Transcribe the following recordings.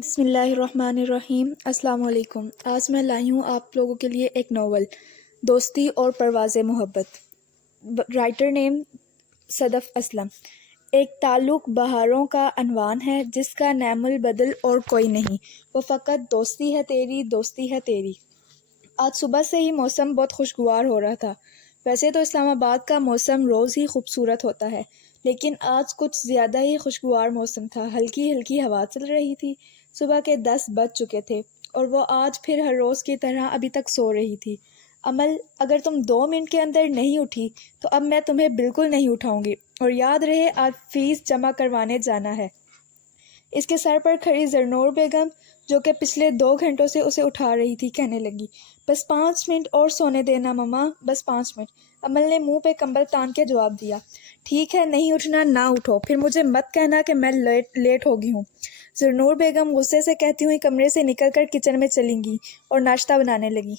بسم اللہ الرحمن الرحیم۔ السلام علیکم۔ آج میں لائی ہوں آپ لوگوں کے لیے ایک ناول، دوستی اور پرواز محبت۔ رائٹر نیم صدف اسلم۔ ایک تعلق بہاروں کا عنوان ہے جس کا نعم البدل اور کوئی نہیں، وہ فقط دوستی ہے تیری، دوستی ہے تیری۔ آج صبح سے ہی موسم بہت خوشگوار ہو رہا تھا۔ ویسے تو اسلام آباد کا موسم روز ہی خوبصورت ہوتا ہے، لیکن آج کچھ زیادہ ہی خوشگوار موسم تھا۔ ہلکی ہلکی ہوا چل رہی تھی۔ صبح کے 10 بج چکے تھے اور وہ آج پھر ہر روز کی طرح ابھی تک سو رہی تھی۔ امل، اگر تم 2 منٹ کے اندر نہیں اٹھی تو اب میں تمہیں بالکل نہیں اٹھاؤں گی، اور یاد رہے آج فیس جمع کروانے جانا ہے۔ اس کے سر پر کھڑی زرنور بیگم، جو کہ پچھلے 2 گھنٹوں سے اسے اٹھا رہی تھی، کہنے لگی، بس 5 منٹ اور سونے دینا مما، بس 5 منٹ۔ امل نے منہ پہ کمبل تان کے جواب دیا، ٹھیک ہے، نہیں اٹھنا نہ اٹھو، پھر مجھے مت کہنا کہ میں لیٹ ہو گئی ہوں۔ زرنور بیگم غصے سے کہتی ہوئی کمرے سے نکل کر کچن میں چلی گئی اور ناشتہ بنانے لگی۔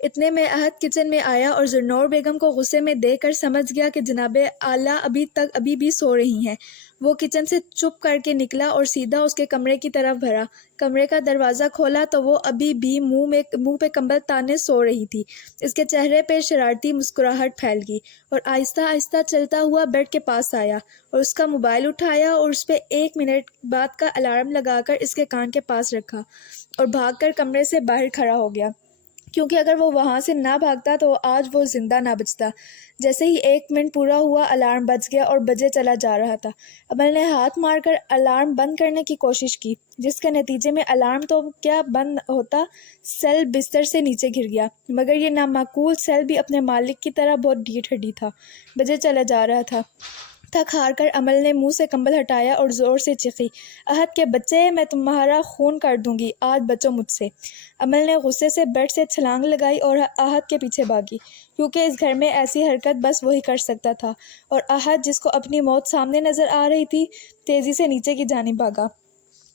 اتنے میں احد کچن میں آیا اور زرنور بیگم کو غصے میں دیکھ کر سمجھ گیا کہ جناب اعلیٰ ابھی بھی سو رہی ہیں۔ وہ کچن سے چپ کر کے نکلا اور سیدھا اس کے کمرے کی طرف بڑھا۔ کمرے کا دروازہ کھولا تو وہ ابھی بھی منہ پہ کمبل تانے سو رہی تھی۔ اس کے چہرے پہ شرارتی مسکراہٹ پھیل گئی اور آہستہ آہستہ چلتا ہوا بیڈ کے پاس آیا اور اس کا موبائل اٹھایا اور اس پہ 1 منٹ بعد کا الارم لگا کر اس کے کان کے پاس رکھا اور بھاگ کر کمرے سے باہر کھڑا ہو گیا، کیونکہ اگر وہ وہاں سے نہ بھاگتا تو آج وہ زندہ نہ بچتا۔ جیسے ہی 1 منٹ پورا ہوا، الارم بج گیا اور بجے چلا جا رہا تھا۔ امل نے ہاتھ مار کر الارم بند کرنے کی کوشش کی، جس کے نتیجے میں الارم تو کیا بند ہوتا، سیل بستر سے نیچے گر گیا، مگر یہ نامعقول سیل بھی اپنے مالک کی طرح بہت ڈھیٹ ہڈی تھا۔ بجے چلا جا رہا تھا۔ تھک ہار کر امل نے منہ سے کمبل ہٹایا اور زور سے چیخی، احد کے بچے، میں تمہارا خون کر دوں گی، آج بچو مجھ سے۔ امل نے غصے سے بیڈ سے چھلانگ لگائی اور احد کے پیچھے بھاگی، کیونکہ اس گھر میں ایسی حرکت بس وہی کر سکتا تھا، اور احد، جس کو اپنی موت سامنے نظر آ رہی تھی، تیزی سے نیچے کی جانب بھاگا۔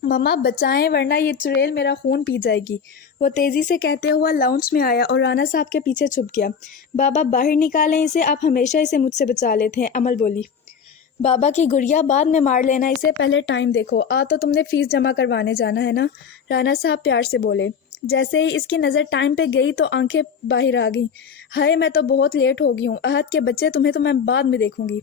مما بچائیں، ورنہ یہ چڑیل میرا خون پی جائے گی، وہ تیزی سے کہتے ہوا لاؤنج میں آیا اور رانا صاحب کے پیچھے چھپ گیا۔ بابا باہر نکالیں اسے، آپ ہمیشہ اسے مجھ سے بچا لیتے ہیں، امل بولی۔ بابا کی گڑیا، بعد میں مار لینا اسے، پہلے ٹائم دیکھو، تو تم نے فیس جمع کروانے جانا ہے نا، رانا صاحب پیار سے بولے۔ جیسے ہی اس کی نظر ٹائم پہ گئی تو آنکھیں باہر آ گئیں، ہائے میں تو بہت لیٹ ہو گئی ہوں، احد کے بچے تمہیں تو میں بعد میں دیکھوں گی۔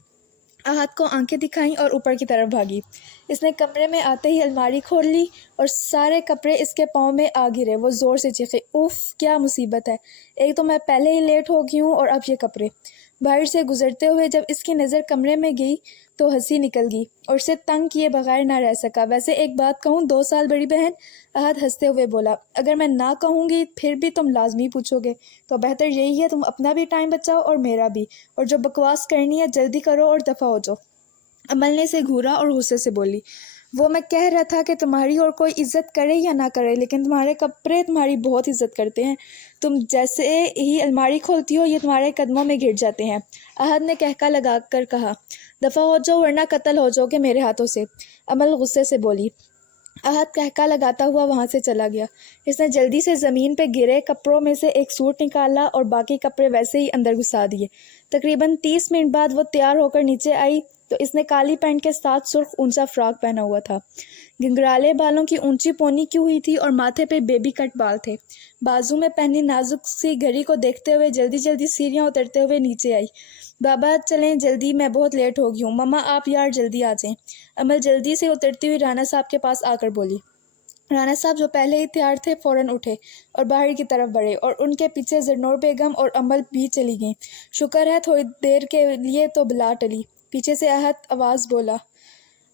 احد کو آنکھیں دکھائیں اور اوپر کی طرف بھاگی۔ اس نے کمرے میں آتے ہی الماری کھول لی اور سارے کپڑے اس کے پاؤں میں آ گرے۔ وہ زور سے چیخے، اوف، کیا مصیبت ہے، ایک تو میں پہلے ہی لیٹ ہو گئی ہوں اور اب یہ کپڑے۔ باہر سے گزرتے ہوئے جب اس کی نظر کمرے میں گئی تو ہنسی نکل گئی اور اسے تنگ کیے بغیر نہ رہ سکا۔ ویسے ایک بات کہوں، 2 سال بڑی بہن، احد ہنستے ہوئے بولا، اگر میں نہ کہوں گی پھر بھی تم لازمی پوچھو گے، تو بہتر یہی ہے تم اپنا بھی ٹائم بچاؤ اور میرا بھی، اور جو بکواس کرنی ہے جلدی کرو اور دفع ہو جاؤ۔ امل نے اسے گھورا اور غصے سے بولی، وہ میں کہہ رہا تھا کہ تمہاری اور کوئی عزت کرے یا نہ کرے، لیکن تمہارے کپڑے تمہاری بہت عزت کرتے ہیں، تم جیسے ہی الماری کھولتی ہو یہ تمہارے قدموں میں گر جاتے ہیں۔ احد نے کہکا لگا کر کہا، دفع ہو جاؤ ورنہ قتل ہو جاؤ گے میرے ہاتھوں سے، امل غصے سے بولی۔ احد کہکا لگاتا ہوا وہاں سے چلا گیا۔ اس نے جلدی سے زمین پہ گرے کپڑوں میں سے ایک سوٹ نکالا اور باقی کپڑے ویسے ہی اندر گھسا دیے۔ تقریباً 30 منٹ بعد وہ تیار ہو کر نیچے آئی تو اس نے کالی پینٹ کے ساتھ سرخ اونچا فراک پہنا ہوا تھا۔ گنگرالے بالوں کی اونچی پونی کی ہوئی تھی اور ماتھے پہ بیبی کٹ بال تھے۔ بازو میں پہنی نازک سی گھڑی کو دیکھتے ہوئے جلدی جلدی سیڑھیاں اترتے ہوئے نیچے آئی۔ بابا چلیں جلدی، میں بہت لیٹ ہو گئی ہوں، مما آپ یار جلدی آ جائیں۔ امل جلدی سے اترتی ہوئی رانا صاحب کے پاس آ کر بولی۔ رانا صاحب جو پہلے ہی تیار تھے فوراً اٹھے اور باہر کی طرف بڑھے اور ان کے پیچھے زرنور بیگم اور امل بھی چلی گئیں۔ شکر ہے تھوڑی دیر کے لیے تو بلا ٹلی۔ پیچھے سے احد آواز بولا،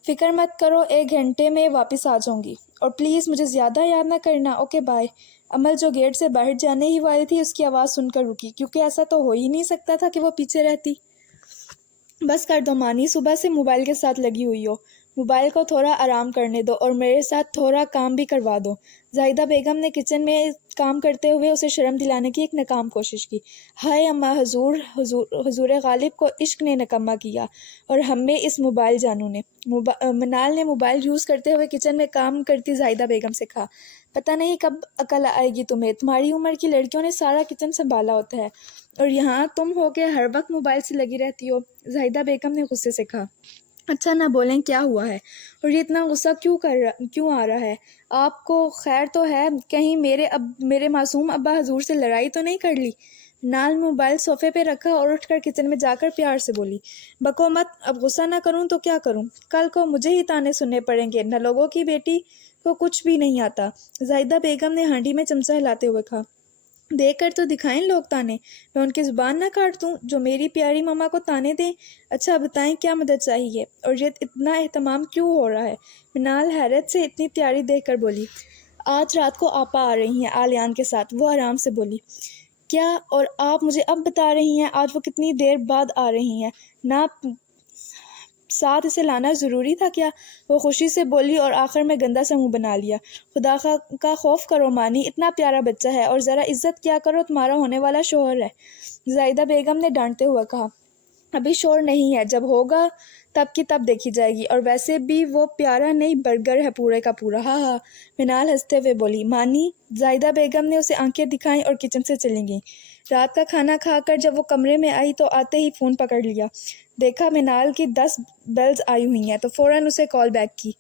فکر مت کرو، 1 گھنٹے میں واپس آ جاؤں گی، اور پلیز مجھے زیادہ یاد نہ کرنا، اوکے بائے۔ امل جو گیٹ سے باہر جانے ہی والی تھی اس کی آواز سن کر رکی، کیونکہ ایسا تو ہو ہی نہیں سکتا تھا کہ وہ پیچھے رہتی۔ بس کر دو مانی، صبح سے موبائل کے ساتھ لگی ہوئی ہو، موبائل کو تھوڑا آرام کرنے دو اور میرے ساتھ تھوڑا کام بھی کروا دو۔ زاہدہ بیگم نے کچن میں کام کرتے ہوئے اسے شرم دلانے کی ایک ناکام کوشش کی۔ ہائے اماں، حضور غالب کو عشق نے نکما کیا اور ہم میں اس موبائل جانو نے۔ منال نے موبائل یوز کرتے ہوئے کچن میں کام کرتی زاہدہ بیگم سے کہا، پتہ نہیں کب عقل آئے گی تمہیں، تمہاری عمر کی لڑکیوں نے سارا کچن سنبھالا ہوتا ہے اور یہاں تم ہو کے ہر وقت موبائل سے لگی رہتی ہو۔ زاہدہ بیگم نے غصے سے کہا۔ اچھا نہ بولیں کیا ہوا ہے، اور یہ اتنا غصہ کیوں آ رہا ہے؟ آپ کو خیر تو ہے؟ کہیں میرے معصوم ابا حضور سے لڑائی تو نہیں کر لی؟ نال موبائل صوفے پہ رکھا اور اٹھ کر کچن میں جا کر پیار سے بولی، بکو مت، اب غصہ نہ کروں تو کیا کروں؟ کل کو مجھے ہی تانے سننے پڑیں گے، نہ لوگوں کی بیٹی کو کچھ بھی نہیں آتا۔ زاہدہ بیگم نے ہانڈی میں چمچہ ہلاتے ہوئے کہا، دیکھ کر تو دکھائیں لوگ تانے، میں ان کی زبان نہ کاٹ دوں جو میری پیاری ماما کو تانے دیں۔ اچھا بتائیں کیا مدد چاہیے، اور یہ اتنا اہتمام کیوں ہو رہا ہے؟ منال حیرت سے اتنی تیاری دیکھ کر بولی، آج رات کو آپا آ رہی ہیں آلیان کے ساتھ۔ وہ آرام سے بولی، کیا؟ اور آپ مجھے اب بتا رہی ہیں آج وہ کتنی دیر بعد آ رہی ہیں؟ نہ ساتھ اسے لانا ضروری تھا کیا؟ وہ خوشی سے بولی اور آخر میں گندا سا منہ بنا لیا۔ خدا کا خوف کرو مانی، اتنا پیارا بچہ ہے، اور ذرا عزت کیا کرو، تمہارا ہونے والا شوہر ہے۔ زاہدہ بیگم نے ڈانٹتے ہوئے کہا، ابھی شور نہیں ہے، جب ہوگا تب کی تب دیکھی جائے گی، اور ویسے بھی وہ پیارا نہیں برگر ہے پورے کا پورا، ہاں ہاں۔ منال ہنستے ہوئے بولی، مانی؟ زاہدہ بیگم نے اسے آنکھیں دکھائیں اور کچن سے چلی گئیں۔ رات کا کھانا کھا کر جب وہ کمرے میں آئی تو آتے ہی فون پکڑ لیا، دیکھا منال کی 10 بیلز آئی ہوئی ہیں تو فوراً اسے کال بیک کی۔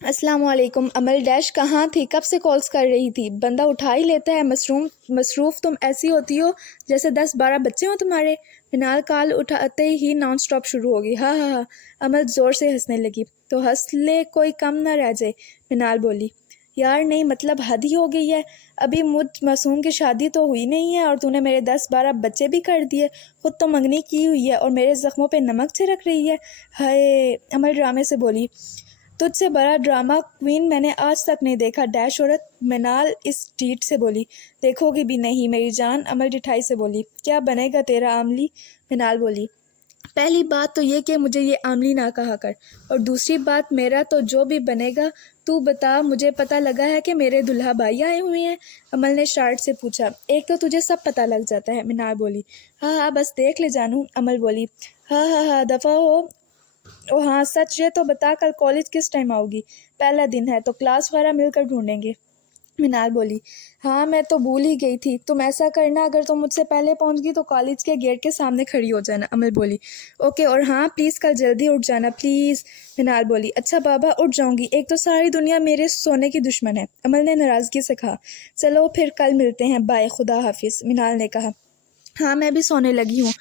السلام علیکم امل ڈیش، کہاں تھی؟ کب سے کالز کر رہی تھی؟ بندہ اٹھا ہی لیتا ہے، مصروف تم ایسی ہوتی ہو جیسے 10-12 بچے ہوں تمہارے۔ منال کال اٹھاتے ہی نان سٹاپ شروع ہو گئی، ہاں ہاں ہاں۔ امل زور سے ہنسنے لگی، تو ہنس لے کوئی کم نہ رہ جائے۔ منال بولی، یار نہیں، مطلب حد ہی ہو گئی ہے، ابھی مجھ معصوم کی شادی تو ہوئی نہیں ہے اور تو نے میرے 10-12 بچے بھی کر دیے، خود تو منگنی کی ہوئی ہے اور میرے زخموں پہ نمک چھڑک رہی ہے۔ ہائے، امل ڈرامے سے بولی، تجھ سے بڑا ڈرامہ کوئین میں نے آج تک نہیں دیکھا ڈیش عورت۔ منال اس ڈیٹ سے بولی، دیکھو گی بھی نہیں میری جان۔ امل ڈٹھائی سے بولی، کیا بنے گا تیرا عاملی؟ منال بولی، پہلی بات تو یہ کہ مجھے یہ عاملی نہ کہا کر، اور دوسری بات میرا تو جو بھی بنے گا تو بتا، مجھے پتہ لگا ہے کہ میرے دلہا بھائی آئے ہوئے ہیں؟ امل نے شارٹ سے پوچھا۔ ایک تو تجھے سب پتہ لگ جاتا ہے، منال بولی۔ ہاں ہاں بس دیکھ لے جانوں۔ امل بولی، ہاں ہاں ہاں دفعہ ہو۔ او ہاں سچ یہ تو بتا، کل کالج کس ٹائم آؤ گی؟ پہلا دن ہے تو کلاس وغیرہ مل کر ڈھونڈیں گے۔ منال بولی، ہاں میں تو بھول ہی گئی تھی، تم ایسا کرنا اگر تم مجھ سے پہلے پہنچ گئی تو کالج کے گیٹ کے سامنے کھڑی ہو جانا۔ امل بولی، اوکے، اور ہاں پلیز کل جلدی اٹھ جانا پلیز۔ منال بولی، اچھا بابا اٹھ جاؤں گی، ایک تو ساری دنیا میرے سونے کی دشمن ہے۔ امل نے ناراضگی سے کہا، چلو پھر کل ملتے ہیں، بائے، خدا حافظ۔ منال نے کہا، ہاں میں بھی سونے لگی ہوں،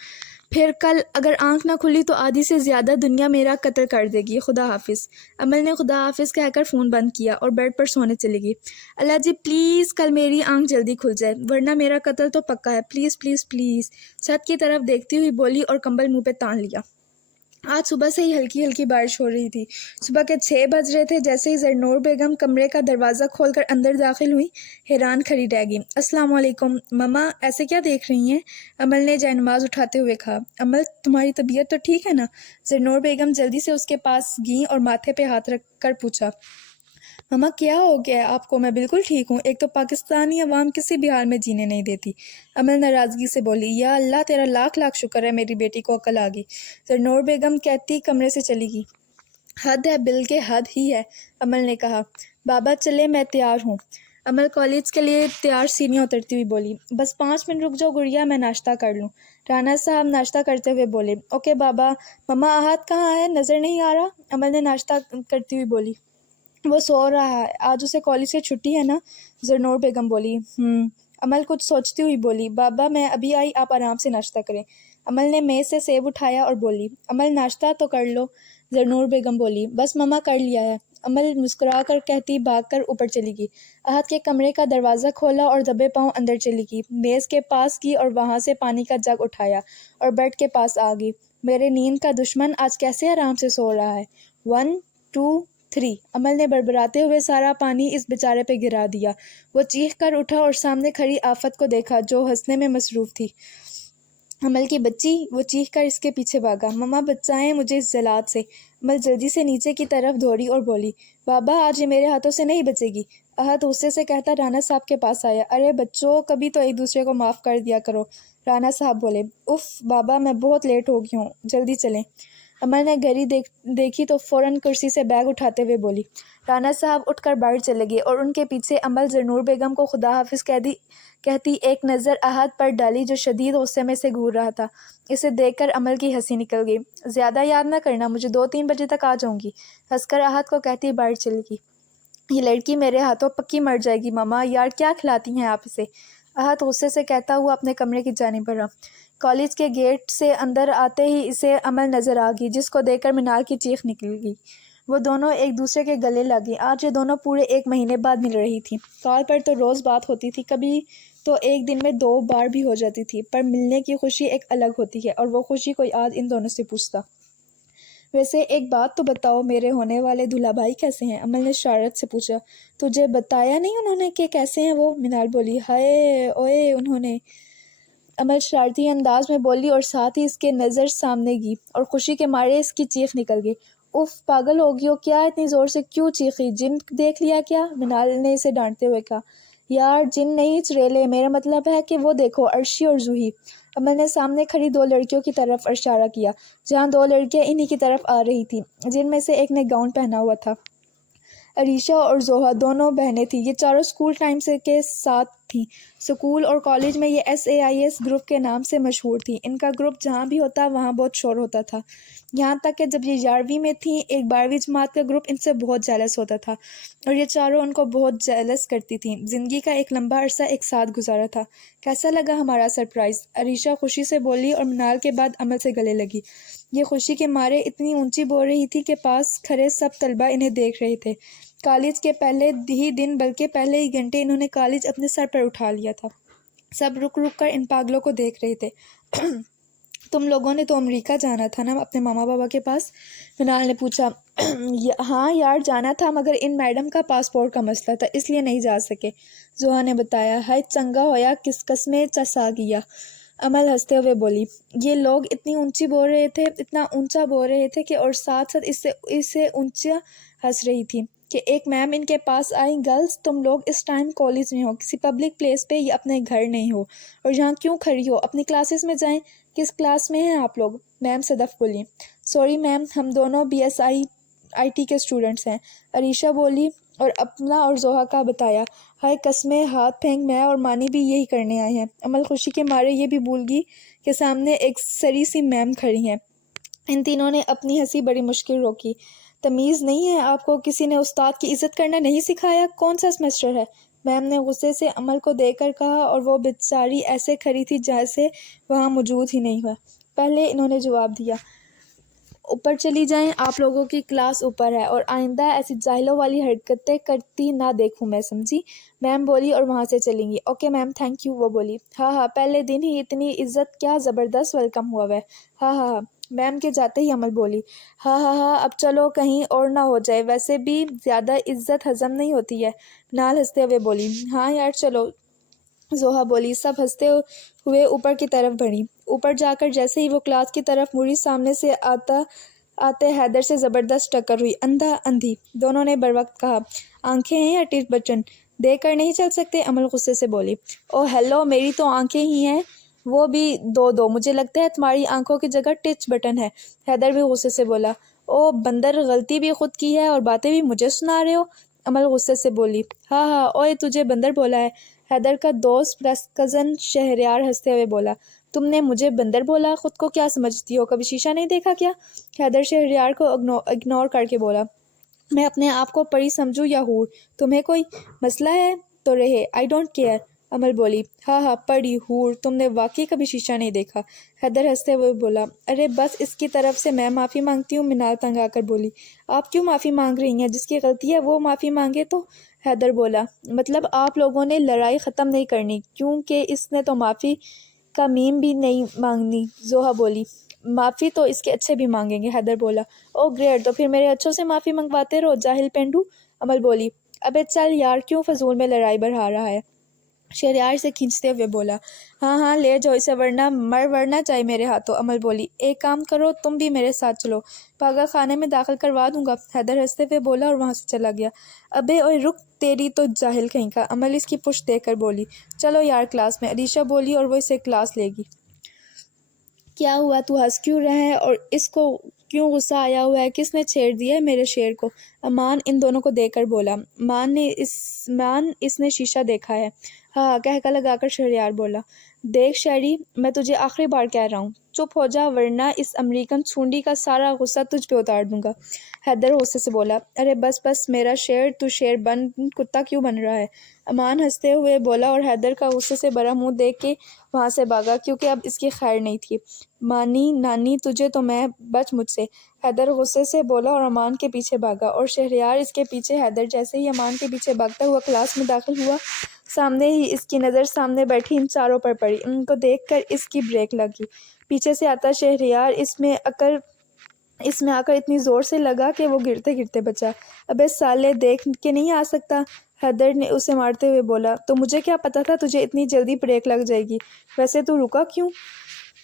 پھر کل اگر آنکھ نہ کھلی تو آدھی سے زیادہ دنیا میرا قتل کر دے گی، خدا حافظ۔ امل نے خدا حافظ کہہ کر فون بند کیا اور بیڈ پر سونے چلی گئی۔ اللہ جی پلیز کل میری آنکھ جلدی کھل جائے، ورنہ میرا قتل تو پکا ہے، پلیز پلیز پلیز۔ چھت کی طرف دیکھتی ہوئی بولی اور کمبل منہ پہ تان لیا۔ آج صبح سے ہی ہلکی ہلکی بارش ہو رہی تھی۔ صبح کے 6 بج رہے تھے جیسے ہی زرنور بیگم کمرے کا دروازہ کھول کر اندر داخل ہوئی، حیران کھڑی رہ گئی۔ السلام علیکم مما، ایسے کیا دیکھ رہی ہیں؟ امل نے جائے نماز اٹھاتے ہوئے کہا۔ امل تمہاری طبیعت تو ٹھیک ہے نا؟ زرنور بیگم جلدی سے اس کے پاس گئیں اور ماتھے پہ ہاتھ رکھ کر پوچھا، مما کیا ہو گیا آپ کو؟ میں بالکل ٹھیک ہوں، ایک تو پاکستانی عوام کسی بھی حال میں جینے نہیں دیتی۔ امل ناراضگی سے بولی، یا اللہ تیرا لاکھ لاکھ شکر ہے میری بیٹی کو عقل آ گئی۔ زرنور بیگم کہتی کمرے سے چلی گئی۔ حد ہے بلکہ حد ہی ہے، امل نے کہا۔ بابا چلے، میں تیار ہوں۔ امل کالج کے لیے تیار سیڑھیاں اترتی ہوئی بولی، بس 5 منٹ رک جاؤ گڑیا، میں ناشتہ کر لوں۔ رانا صاحب ناشتہ کرتے ہوئے بولے، اوکے بابا۔ مما احد کہاں ہے؟ نظر نہیں آ رہا۔ امل نے ناشتہ کرتی ہوئی بولی، وہ سو رہا ہے، آج اسے کالج سے چھٹی ہے نا؟ زرنور بیگم بولی، امل کچھ سوچتی ہوئی بولی، بابا میں ابھی آئی، آپ آرام سے ناشتہ کریں۔ امل نے میز سے سیب اٹھایا اور بولی، امل ناشتہ تو کر لو۔ زرنور بیگم بولی، بس مما کر لیا ہے۔ امل مسکرا کر کہتی بھاگ کر اوپر چلی گئی، احد کے کمرے کا دروازہ کھولا اور دبے پاؤں اندر چلی گئی، میز کے پاس گئی اور وہاں سے پانی کا جگ اٹھایا اور بیڈ کے پاس آ گئی۔ میرے نیند کا دشمن آج کیسے آرام سے سو رہا ہے؟ 1 2 3۔ امل نے بڑبڑاتے ہوئے سارا پانی اس بیچارے پہ گرا دیا۔ وہ چیخ کر اٹھا اور سامنے کھڑی آفت کو دیکھا جو ہنسنے میں مصروف تھی۔ امل کی بچی، وہ چیخ کر اس کے پیچھے بھاگا، مما بچائیں مجھے اس ذلات سے۔ امل جلدی سے نیچے کی طرف دوڑی اور بولی، بابا آج یہ میرے ہاتھوں سے نہیں بچے گی۔ احد غصے سے کہتا رانا صاحب کے پاس آیا، ارے بچوں کبھی تو ایک دوسرے کو معاف کر دیا کرو۔ رانا صاحب بولے، اف بابا میں بہت لیٹ ہو گئی ہوں، جلدی چلیں۔ امل نے گھڑی دیکھی تو فوراً کرسی سے بیگ اٹھاتے ہوئے بولی۔ رانا صاحب اٹھ کر باہر چلے گئے اور ان کے پیچھے امل زرنور بیگم کو خدا حافظ کہتی ایک نظر احد پر ڈالی جو شدید غصے میں سے گھور رہا تھا۔ اسے دیکھ کر امل کی ہنسی نکل گئی۔ زیادہ یاد نہ کرنا، مجھے 2-3 بجے تک آ جاؤں گی، ہنس کر احد کو کہتی باہر چلی گئی۔ یہ لڑکی میرے ہاتھوں پکی مر جائے گی ماما، یار کیا کھلاتی ہیں آپ اسے؟ احد غصے سے کہتا ہوا اپنے کمرے کی جانب بڑھا۔ کالج کے گیٹ سے اندر آتے ہی اسے امل نظر آ گئی، جس کو دیکھ کر منال کی چیخ نکل گئی۔ وہ دونوں ایک دوسرے کے گلے لگ گئیں۔ آج یہ دونوں پورے 1 مہینے بعد مل رہی تھیں۔ کال پر تو روز بات ہوتی تھی، کبھی تو ایک دن میں 2 بار بھی ہو جاتی تھی، پر ملنے کی خوشی ایک الگ ہوتی ہے، اور وہ خوشی کوئی آج ان دونوں سے پوچھتا۔ ویسے ایک بات تو بتاؤ، میرے ہونے والے دولہا بھائی کیسے ہیں؟ امل نے شرارت سے پوچھا۔ تجھے بتایا نہیں انہوں نے کہ کیسے ہیں وہ؟ منال بولی۔ ہائے اوئے انہوں نے، امل شرارتی انداز میں بولی اور ساتھ ہی اس کے نظر سامنے گئی اور خوشی کے مارے اس کی چیخ نکل گئی۔ اف، پاگل ہو گئی ہو کیا؟ اتنی زور سے کیوں چیخی؟ جن دیکھ لیا کیا؟ منال نے اسے ڈانٹتے ہوئے کہا۔ یار جن نہیں چڑیلے، میرا مطلب ہے کہ وہ دیکھو، عرشی اور جوہی۔ امل نے سامنے کھڑی 2 لڑکیوں کی طرف اشارہ کیا، جہاں 2 لڑکیاں انہی کی طرف آ رہی تھیں، جن میں سے ایک نے گاؤن پہنا ہوا تھا۔ عریشہ اور زوہا دونوں بہنیں تھیں۔ یہ چاروں اسکول ٹائم سے کے ساتھ تھیں۔ اسکول اور کالج میں یہ SAIS گروپ کے نام سے مشہور تھیں۔ ان کا گروپ جہاں بھی ہوتا وہاں بہت شور ہوتا تھا، یہاں تک کہ جب یہ 11ویں میں تھیں ایک 12ویں جماعت کا گروپ ان سے بہت جیلس ہوتا تھا اور یہ چاروں ان کو بہت جیلس کرتی تھیں۔ زندگی کا ایک لمبا عرصہ ایک ساتھ گزارا تھا۔ کیسا لگا ہمارا سرپرائز؟ عریشہ خوشی سے بولی اور منال کے بعد امل سے گلے لگی۔ یہ خوشی کے مارے اتنی اونچی بول رہی تھی کہ پاس کھڑے سب طلبہ انہیں دیکھ رہے تھے۔ کالج کے پہلے ہی دن، بلکہ پہلے ہی گھنٹے انہوں نے کالج اپنے سر پر اٹھا لیا تھا۔ سب رک رک کر ان پاگلوں کو دیکھ رہے تھے۔ تم لوگوں نے تو امریکہ جانا تھا نا، اپنے ماما بابا کے پاس؟ منال نے پوچھا۔ ہاں یار جانا تھا، مگر ان میڈم کا پاسپورٹ کا مسئلہ تھا، اس لیے نہیں جا سکے، زوہا نے بتایا۔ ہائے چنگا ہویا کس قسمیں چس آ گیا، امل ہنستے ہوئے بولی۔ یہ لوگ اتنی اونچی بول رہے تھے، اتنا اونچا بول رہے تھے کہ اور ساتھ ساتھ اس سے اونچا ہنس رہی تھی کہ ایک میم ان کے پاس آئی۔ گرلز تم لوگ اس ٹائم کالج میں ہو، کسی پبلک پلیس پہ، یہ اپنے گھر نہیں ہو، اور یہاں کیوں کھڑی ہو؟ اپنی کلاسز میں جائیں۔ کس کلاس میں ہیں آپ لوگ؟ میم صدف بولی۔ سوری میم، ہم دونوں BSIT کے اسٹوڈنٹس ہیں، عریشہ بولی اور اپنا اور زوہا کا بتایا۔ ہائے قسمیں، ہاتھ پھینک، میں اور مانی بھی یہی کرنے آئے ہیں۔ امل خوشی کے مارے یہ بھی بھول گئی کہ سامنے ایک سری سی میم کھڑی ہیں۔ ان تینوں نے اپنی ہنسی بڑی مشکل روکی۔ تمیز نہیں ہے آپ کو؟ کسی نے استاد کی عزت کرنا نہیں سکھایا؟ کون سا سیمسٹر ہے؟ میم نے غصے سے امل کو دیکھ کر کہا، اور وہ بیچاری ایسے کھڑی تھی جیسے وہاں موجود ہی نہیں ہوا۔ پہلے انہوں نے جواب دیا۔ اوپر چلی جائیں، آپ لوگوں کی کلاس اوپر ہے، اور آئندہ ایسی جاہلوں والی حرکتیں کرتی نہ دیکھوں میں، سمجھی؟ میم بولی اور وہاں سے چلیں گی۔ اوکے میم، تھینک یو، وہ بولی۔ ہاں پہلے دن ہی اتنی عزت، کیا زبردست ویلکم ہوا ہے۔ ہاں میم کے جاتے ہی امل بولی۔ ہاں اب چلو کہیں اور نہ ہو جائے، ویسے بھی زیادہ عزت ہضم نہیں ہوتی ہے، منال ہنستے ہوئے بولی۔ ہاں یار چلو، زوہا بولی۔ سب ہنستے ہوئے اوپر کی طرف بڑھی۔ اوپر جا کر جیسے ہی وہ کلاس کی طرف مڑی، سامنے سے آتے حیدر سے زبردست ٹکر ہوئی۔ اندھا اندھی، دونوں نے بروقت کہا۔ آنکھیں ہیں یا ٹچ بٹن؟ دیکھ کر نہیں چل سکتے؟ امل غصے سے بولی۔ او ہیلو، میری تو آنکھیں ہی ہیں، وہ بھی 2 مجھے لگتا ہے تمہاری آنکھوں کی جگہ ٹچ بٹن ہے، حیدر بھی غصے سے بولا۔ او بندر، غلطی بھی خود کی ہے اور باتیں بھی مجھے سنا رہے ہو، امل غصے سے بولی۔ ہاں اوئے تجھے بندر بولا ہے، حیدر کا دوست پلس کزن شہریار ہنستے ہوئے بولا۔ تم نے مجھے بندر بولا؟ خود کو کیا سمجھتی ہو، کبھی شیشہ نہیں دیکھا کیا؟ حیدر شہریار کو اگنور کر کے بولا۔ میں اپنے آپ کو پری سمجھوں یا حور؟ تمہیں کوئی مسئلہ ہے تو رہے، آئی ڈونٹ کیئر، امل بولی۔ ہاں پری، حور، تم نے واقعی کبھی شیشہ نہیں دیکھا، حیدر ہنستے ہوئے بولا۔ ارے بس اس کی طرف سے میں معافی مانگتی ہوں، منال تنگ آ کر بولی۔ آپ کیوں معافی مانگ رہی ہیں؟ جس کی غلطی ہے وہ معافی مانگے تو، حیدر بولا۔ مطلب آپ لوگوں نے لڑائی ختم نہیں کرنی، کیونکہ اس نے تو معافی کا میم بھی نہیں مانگنی، زوہا بولی۔ معافی تو اس کے اچھے بھی مانگیں گے، حیدر بولا۔ او گریٹ، تو پھر میرے اچھوں سے معافی منگواتے رہو، جاہل پینڈو، امل بولی۔ ابے چل یار، کیوں فضول میں لڑائی بڑھا رہا ہے، شہریار سے کھینچتے ہوئے بولا۔ ہاں لے جاؤ اسے، ورنہ ورنا چاہیے میرے ہاتھوں، امل بولی۔ ایک کام کرو، تم بھی میرے ساتھ چلو، پاگل خانے میں داخل کروا دوں گا، حیدر ہنستے ہوئے بولا اور وہاں سے چلا گیا۔ ابے اوئے رک، تیری تو جاہل کہیں کا، امل اس کی پشت دیکھ کر بولی۔ چلو یار کلاس میں، عریشہ بولی اور وہ اسے کلاس لے گی۔ کیا ہوا، تو ہنس کیوں رہا ہے اور اس کو کیوں غصہ آیا ہوا ہے؟ کس نے چھیڑ دیا ہے میرے شعر کو؟ امان ان دونوں کو دیکھ کر بولا۔ مان اس نے شیشہ دیکھا ہے۔ ہاں کہہ لگا کر شہریار بولا۔ دیکھ شہری، میں تجھے آخری بار کہہ رہا ہوں، چپ ہو جا ورنہ اس امریکن چھونڈی کا سارا غصہ تجھ پہ اتار دوں گا۔ حیدر غصے سے بولا۔ ارے بس میرا شعر، تو شعر بن، کتا کیوں بن رہا ہے؟ امان ہنستے ہوئے بولا اور حیدر کا غصے سے بھرا منہ دیکھ کے وہاں سے بھاگا، کیونکہ اب اس کی خیر نہیں تھی۔ مانی نانی تجھے تو میں، بچ مجھ سے، حیدر غصے سے بولا اور امان کے پیچھے بھاگا، اور شہریار اس کے پیچھے۔ حیدر جیسے ہی امان کے پیچھے بھاگتا ہوا کلاس میں داخل ہوا، سامنے ہی اس کی نظر سامنے بیٹھی ان چاروں پر پڑی۔ ان کو دیکھ کر اس کی بریک لگی۔ پیچھے سے آتا شہریار اس میں آ کر اتنی زور سے لگا کہ وہ گرتے گرتے بچا۔ ابے سالے، دیکھ کے نہیں آ سکتا؟ حیدر نے اسے مارتے ہوئے بولا۔ تو مجھے کیا پتا تھا تجھے اتنی جلدی بریک لگ جائے گی؟ ویسے تو رکا کیوں؟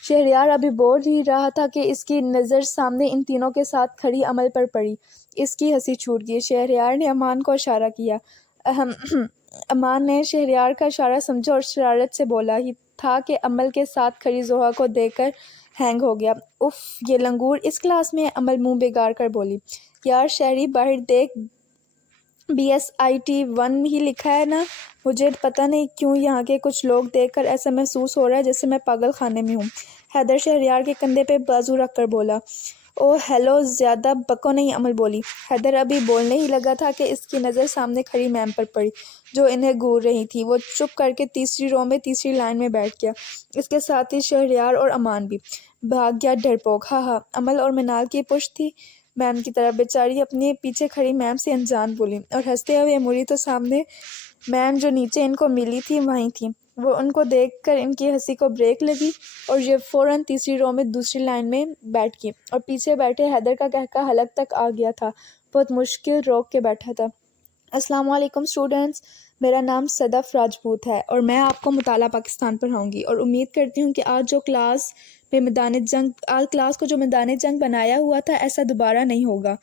شہریار ابھی بول ہی رہا تھا کہ اس کی نظر سامنے ان تینوں کے ساتھ کھڑی امل پر پڑی۔ اس کی ہنسی چھوٹ گئی۔ شہریار نے امان کو اشارہ کیا۔ امان نے شہریار کا اشارہ سمجھا اور شرارت سے بولا ہی تھا کہ امل کے ساتھ کھڑی زوہا کو دیکھ کر ہینگ ہو گیا۔ اف، یہ لنگور اس کلاس میں ہے؟ امل منہ بگاڑ کر بولی۔ یار شہری، باہر دیکھ، BSIT 1 ہی لکھا ہے نا؟ مجھے پتہ نہیں کیوں یہاں کے کچھ لوگ دیکھ کر ایسا محسوس ہو رہا ہے جیسے میں پاگل خانے میں ہوں۔ حیدر شہریار کے کندھے پہ بازو رکھ کر بولا۔ او ہیلو، زیادہ بکو نہیں، امل بولی۔ حیدر ابھی بولنے ہی لگا تھا کہ اس کی نظر سامنے کھڑی میم پر پڑی جو انہیں گور رہی تھی۔ وہ چپ کر کے تیسری رو میں تیسری لائن میں بیٹھ گیا۔ اس کے ساتھ ہی شہریار اور امان بھی۔ بھاگ گیا ڈرپوک، ہاں۔ امل اور منال کی پشت تھی میم کی طرف۔ بیچاری اپنے پیچھے کھڑی میم سے انجان بولی اور ہنستے ہوئے مڑی تو سامنے میم جو نیچے ان کو ملی تھی وہیں تھی۔ وہ ان کو دیکھ کر ان کی ہنسی کو بریک لگی اور یہ فوراً تیسری رو میں دوسری لائن میں بیٹھ گئی اور پیچھے بیٹھے حیدر کا قہقہ حلق تک آ گیا تھا۔ بہت مشکل روک کے بیٹھا تھا۔ السلام علیکم اسٹوڈنٹس، میرا نام صدف راجپوت ہے اور میں آپ کو مطالعہ پاکستان پڑھاؤں گی، اور امید کرتی ہوں کہ آج کلاس کو جو میدان جنگ بنایا ہوا تھا ایسا دوبارہ نہیں ہوگا۔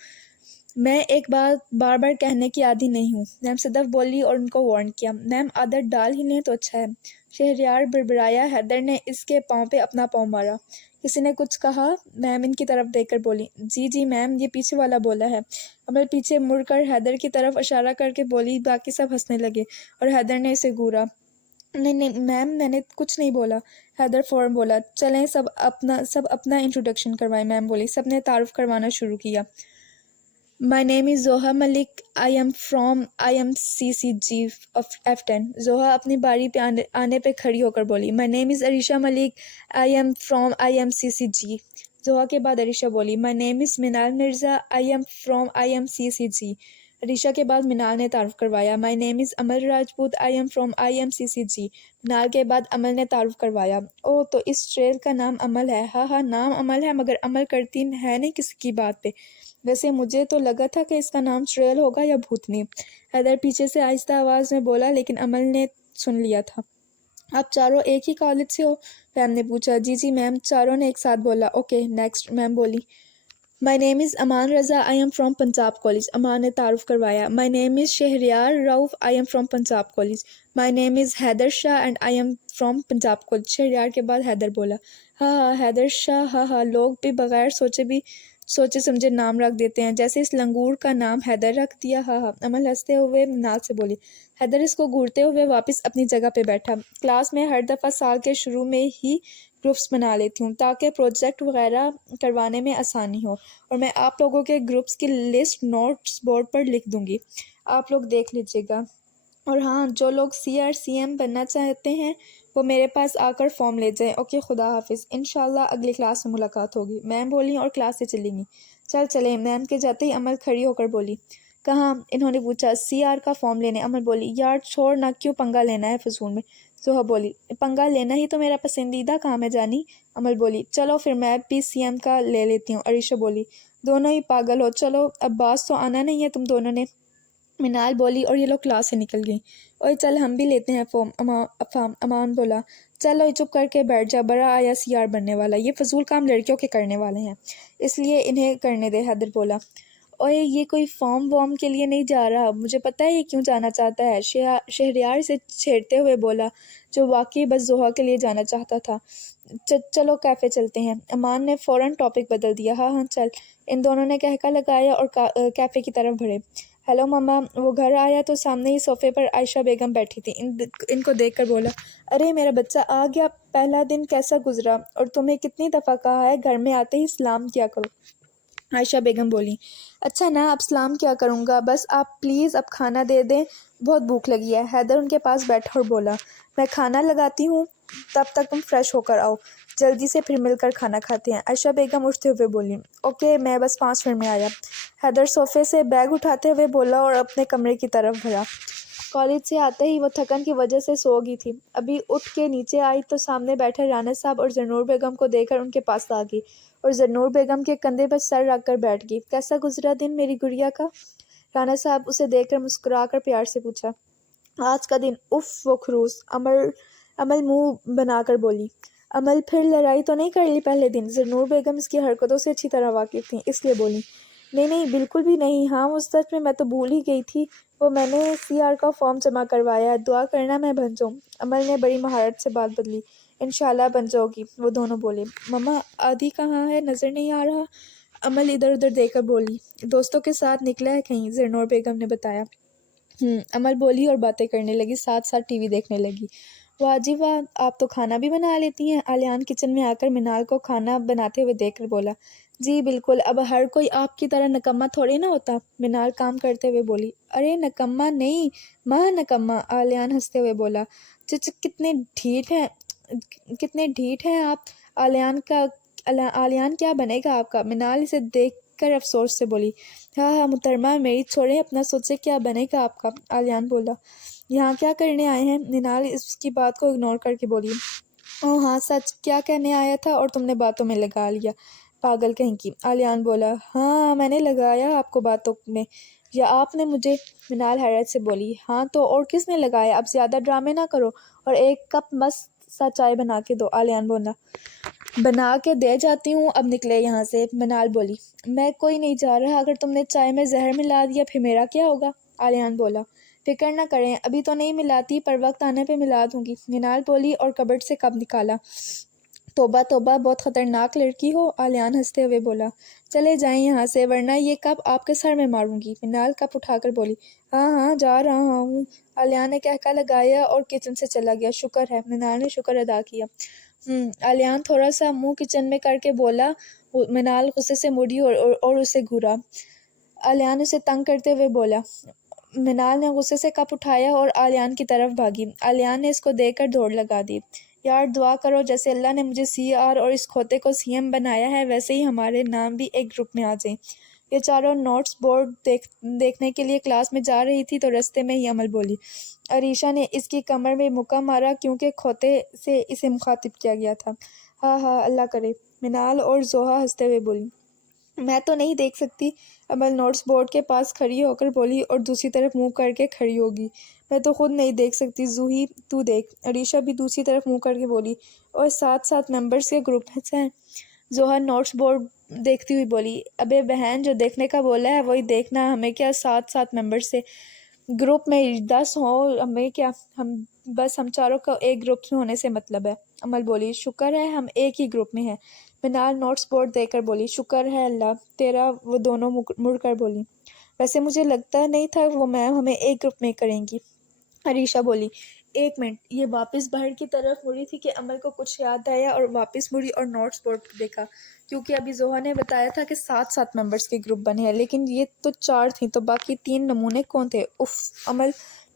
میں ایک بات بار بار کہنے کی عادی نہیں ہوں، میم صدف بولی اور ان کو وارن کیا۔ میم عادت ڈال ہی لیں تو اچھا ہے، شہریار بڑبڑایا۔ حیدر نے اس کے پاؤں پہ اپنا پاؤں مارا۔ کسی نے کچھ کہا؟ میم ان کی طرف دیکھ کر بولی۔ جی میم، یہ پیچھے والا بولا ہے۔ امل پیچھے مڑ کر حیدر کی طرف اشارہ کر کے بولی۔ باقی سب ہنسنے لگے اور حیدر نے اسے گھورا۔ نہیں میم، میں نے کچھ نہیں بولا، حیدر فوراً بولا۔ چلیں سب اپنا انٹروڈکشن کروائیں، میم بولی۔ سب نے تعارف کروانا شروع کیا۔ My name is Zoha Malik. I am from IMCCG of F10. زوہا اپنی باری پہ آنے پہ کھڑی ہو کر بولی۔ My name is Arisha Malik. I am from IMCCG. زوہا کے بعد عریشہ بولی۔ My name is Minal Mirza. I am from IMCCG. عریشہ کے بعد منال نے تعارف کروایا۔ My name is Amal Rajput. I am from IMCCG. منال کے بعد امل نے تعارف کروایا۔ اوہ، تو اس ٹریل کا نام امل ہے؟ ہاں، نام امل ہے، مگر عمل کرتی ہے نہیں کسی کی بات پہ۔ ویسے مجھے تو لگا تھا کہ اس کا نام چڑیل ہوگا یا بھوتنی۔ حیدر پیچھے سے آہستہ آواز میں بولا، لیکن امل نے سن لیا تھا۔ آپ چاروں ایک ہی کالج سے ہو؟ میم نے پوچھا۔ جی میم، چاروں نے ایک ساتھ بولا۔ اوکے نیکسٹ، میم بولی۔ My name is Aman Raza. I am from Punjab College. امان نے تعارف کروایا۔ My name is Shahryar Rauf. I am from Punjab College. My name is Haider Shah and I am from Punjab College. Shahryar کے بعد حیدر بولا۔ ہاں، حیدر شاہ، ہاں، لوگ بھی بغیر سوچے سمجھے نام رکھ دیتے ہیں، جیسے اس لنگور کا نام حیدر رکھ دیا۔ ہاں، امل ہنستے ہوئے منال سے بولی۔ حیدر اس کو گھورتے ہوئے واپس اپنی جگہ پہ بیٹھا۔ کلاس میں ہر دفعہ سال کے شروع میں ہی گروپس بنا لیتی ہوں تاکہ پروجیکٹ وغیرہ کروانے میں آسانی ہو، اور میں آپ لوگوں کے گروپس کی لسٹ نوٹس بورڈ پر لکھ دوں گی، آپ لوگ دیکھ لیجیے گا۔ اور ہاں، جو لوگ CRCM بننا چاہتے ہیں وہ میرے پاس آ کر فارم لے جائیں۔ اوکے، خدا حافظ، انشاءاللہ اگلی کلاس میں ملاقات ہوگی، میم بولی اور کلاس سے چلی گئیں۔ چلیں، میم کے جاتے ہی امل کھڑی ہو کر بولی۔ کہاں؟ انہوں نے پوچھا۔ CR کا فارم لینے، امل بولی۔ یار چھوڑ نہ، کیوں پنگا لینا ہے فضول میں؟ زوہا بولی۔ پنگا لینا ہی تو میرا پسندیدہ کام ہے جانی، امل بولی۔ چلو پھر میں PCM کا لے لیتی ہوں، عریشہ بولی۔ دونوں ہی پاگل ہو، چلو اب باز تو آنا نہیں ہے تم دونوں نے، منال بولی، اور یہ لوگ کلاس سے نکل گئیں۔ اوئے چل ہم بھی لیتے ہیں فارم، امان بولا۔ چلو چپ کر کے بیٹھ جا، بڑا آیا CR بننے والا، یہ فضول کام لڑکیوں کے کرنے والے ہیں، اس لیے انہیں کرنے دے، حیدر بولا۔ اوے یہ کوئی فارم وارم کے لیے نہیں جا رہا، مجھے پتہ ہے یہ کیوں جانا چاہتا ہے، شہریار سے چھیڑتے ہوئے بولا، جو واقعی بس زحا کے لیے جانا چاہتا تھا۔ چلو کیفے چلتے ہیں۔ امان نے فوراً ٹاپک بدل دیا۔ ہاں ہاں چل۔ ان دونوں نے کہکا لگایا اور کیفے کی طرف بڑھے۔ ہیلو ماما۔ وہ گھر آیا تو سامنے ہی صوفے پر عائشہ بیگم بیٹھی تھی۔ ان کو دیکھ کر بولا، ارے میرا بچہ آ گیا، پہلا دن کیسا گزرا؟ اور تمہیں کتنی دفعہ کہا ہے گھر میں آتے ہی سلام کیا کرو۔ عائشہ بیگم بولی، اچھا نا اب سلام کیا کروں گا، بس آپ پلیز اب کھانا دے دیں، بہت بھوک لگی ہے۔ حیدر ان کے پاس بیٹھا اور بولا، میں کھانا لگاتی ہوں، تب تک تم فریش ہو کر آؤ، جلدی سے پھر مل کر کھانا کھاتے ہیں۔ عائشہ بیگم اٹھتے ہوئے بولی، اوکے میں بس 5 منٹ میں آیا۔ حیدر صوفے سے بیگ اٹھاتے ہوئے بولا اور اپنے کمرے کی طرف بڑھا۔ کالج سے آتے ہی وہ تھکن کی وجہ سے سو گئی تھی، ابھی اٹھ کے نیچے آئی تو سامنے بیٹھے رانا صاحب اور زنور بیگم کو دیکھ کر ان کے پاس آ گئی اور زنور بیگم کے کندھے پر سر رکھ کر بیٹھ گئی۔ کیسا گزرا دن میری گڑیا کا؟ رانا صاحب اسے دیکھ کر مسکرا کر پیار سے پوچھا۔ آج کا دن اف وہ خروس، عمل منہ بنا کر بولی۔ عمل پھر لڑائی تو نہیں کر لی پہلے دن؟ زنور بیگم اس کی حرکتوں سے اچھی طرح واقف تھیں، اس لیے بولی۔ نہیں نہیں بالکل بھی نہیں، ہاں وہ سچ میں تو بھول ہی گئی تھی، وہ میں نے سی آر کا فارم جمع کروایا ہے، دعا کرنا میں بن جاؤں۔ عمل نے بڑی مہارت سے بات بدلی۔ انشاءاللہ بن جاؤ گی، وہ دونوں بولے۔ مما آدھی کہاں ہے، نظر نہیں آ رہا؟ عمل ادھر ادھر دیکھ کر بولی، دوستوں کے ساتھ نکلا ہے کہیں، زنور بیگم نے بتایا۔ عمل بولی اور باتیں کرنے لگی، ساتھ ساتھ ٹی وی دیکھنے لگی۔ واہ جی واہ، آپ تو کھانا بھی بنا لیتی ہیں؟ آلیان کچن میں آ کر منال کو کھانا بناتے ہوئے دیکھ کر بولا۔ جی بالکل، اب ہر کوئی آپ کی طرح نکمہ تھوڑی نہ ہوتا، منال کام کرتے ہوئے بولی۔ ارے نکمہ نہیں، ماں نکمہ، آلیان ہنستے ہوئے بولا۔ کتنے ڈھیٹ ہیں آپ۔ آلیان کیا بنے گا آپ کا؟ منال اسے دیکھ کر افسوس سے بولی۔ ہاں ہاں محترمہ میری، چھوڑیں اپنا، سوچے کیا بنے گا آپ کا، آلیان بولا۔ یہاں کیا کرنے آئے ہیں؟ منال اس کی بات کو اگنور کر کے بولی۔ اوہ ہاں سچ، کیا کہنے آیا تھا اور تم نے باتوں میں لگا لیا، پاگل کہیں کی، آلیان بولا۔ ہاں میں نے لگایا آپ کو باتوں میں، یا آپ نے مجھے؟ منال حیرت سے بولی۔ ہاں تو اور کس نے لگایا؟ اب زیادہ ڈرامے نہ کرو اور ایک کپ مست سا چائے بنا کے دو، آلیان بولا۔ بنا کے دے جاتی ہوں، اب نکلے یہاں سے، منال بولی۔ میں کوئی نہیں جا رہا، اگر تم نے چائے میں زہر ملا دیا پھر میرا کیا ہوگا، آلیان بولا۔ فکر نہ کریں، ابھی تو نہیں ملاتی، پر وقت آنے پہ ملا دوں گی، منال بولی اور کبرڈ سے کپ نکالا۔ توبہ توبہ، بہت خطرناک لڑکی ہو، آلیان ہنستے ہوئے بولا۔ چلے جائیں یہاں سے ورنہ یہ کپ آپ کے سر میں ماروں گی، منال کپ اٹھا کر بولی۔ ہاں ہاں جا رہا ہوں، آلیان نے کہکا لگایا اور کچن سے چلا گیا۔ شکر ہے، منال نے شکر ادا کیا۔ آلیان تھوڑا سا منہ کچن میں کر کے بولا۔ منال غصے سے مڑی اور اسے گھورا۔ آلیان اسے تنگ کرتے ہوئے بولا۔ منال نے غصے سے کپ اٹھایا اور آلیان کی طرف بھاگی۔ آلیان نے اس کو دیکھ کر دوڑ لگا دی۔ یار دعا کرو جیسے اللہ نے مجھے سی آر اور اس کھوتے کو سی ایم بنایا ہے ویسے ہی ہمارے نام بھی ایک گروپ میں آ جائیں۔ یہ چاروں نوٹس بورڈ دیکھنے کے لیے کلاس میں جا رہی تھی تو رستے میں ہی عمل بولی۔ عریشہ نے اس کی کمر میں مکہ مارا کیونکہ کھوتے سے اسے مخاطب کیا گیا تھا۔ ہاں ہاں اللہ کرے، منال اور زحا ہنستے ہوئے بولی۔ میں تو نہیں دیکھ سکتی، عمل نوٹس بورڈ کے پاس کھڑی ہو کر بولی اور دوسری طرف منہ کر کے کھڑی ہوگی۔ میں تو خود نہیں دیکھ سکتی زوہی، تو دیکھ، عریشہ بھی دوسری طرف منہ کر کے بولی۔ اور 7 ممبرز کے گروپ ہیں، زحا نوٹس بورڈ دیکھتی ہوئی بولی۔ ابے بہن، جو دیکھنے کا بولا ہے وہی دیکھنا، ہمیں کیا 7 ممبرز سے، گروپ میں 10 ہوں ہمیں کیا، ہم چاروں کا ایک گروپ میں ہونے سے مطلب ہے، عمل بولی۔ شکر ہے ہم ایک ہی گروپ میں ہیں، منال نوٹس بورڈ دیکھ کر بولی۔ شکر ہے اللہ تیرا، وہ دونوں مڑ کر بولی۔ ویسے مجھے لگتا نہیں تھا وہ میم ہمیں ایک گروپ میں کریں گی، عریشہ بولی۔ ایک منٹ، یہ واپس باہر کی طرف مڑی تھی کہ عمل کو کچھ یاد آیا اور واپس مڑی اور نوٹس بورڈ دیکھا، کیونکہ ابھی زحا نے بتایا تھا کہ 7 ممبرز کے گروپ بنے ہیں، لیکن یہ تو 4 تھیں، تو باقی 3 نمونے کون تھے؟ اف، عمل